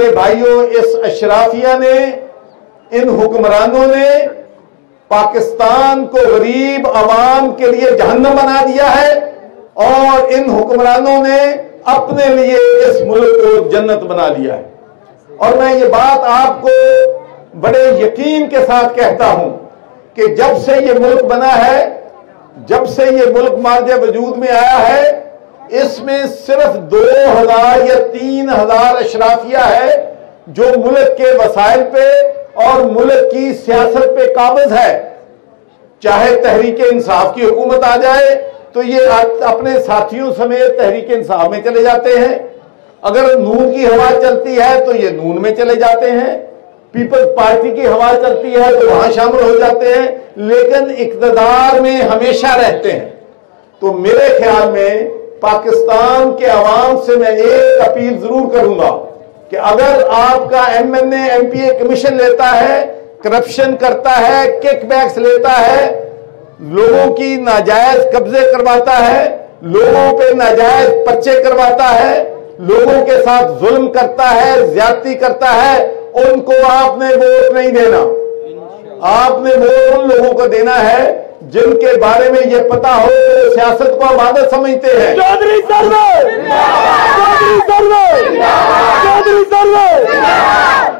मेरे भाइयों, इस अशराफिया ने, इन हुक्मरानों ने पाकिस्तान को गरीब अवाम के लिए जहन्नम बना दिया है और इन हुक्मरानों ने अपने लिए इस मुल्क को जन्नत बना लिया है। और मैं ये बात आपको बड़े यकीन के साथ कहता हूं कि जब से ये मुल्क बना है, जब से ये मुल्क मार्ज वजूद में आया है, इसमें सिर्फ 2000 या 3000 अशराफिया है जो मुल्क के वसाइल पे और मुल्क की सियासत पे काबिज है। चाहे तहरीक इंसाफ की हुकूमत आ जाए तो ये अपने साथियों समेत तहरीक इंसाफ में चले जाते हैं, अगर नून की हवा चलती है तो ये नून में चले जाते हैं, पीपल्स पार्टी की हवा चलती है तो वहां शामिल हो जाते हैं, लेकिन इक्तदार में हमेशा रहते हैं। तो मेरे ख्याल में पाकिस्तान के अवाम से मैं एक अपील जरूर करूंगा कि अगर आपका एमएनए एमपीए कमीशन लेता है, करप्शन करता है, किकबैक्स लेता है, लोगों की नाजायज कब्जे करवाता है, लोगों पे नाजायज पर्चे करवाता है, लोगों के साथ जुल्म करता है, ज्यादती करता है, उनको आपने वोट नहीं देना। आपने वोट उन लोगों को देना है जिनके बारे में ये पता हो कि सियासत को इबादत समझते हैं। चौधरी सर्वे, चौधरी सर्वे, चौधरी सर्वे।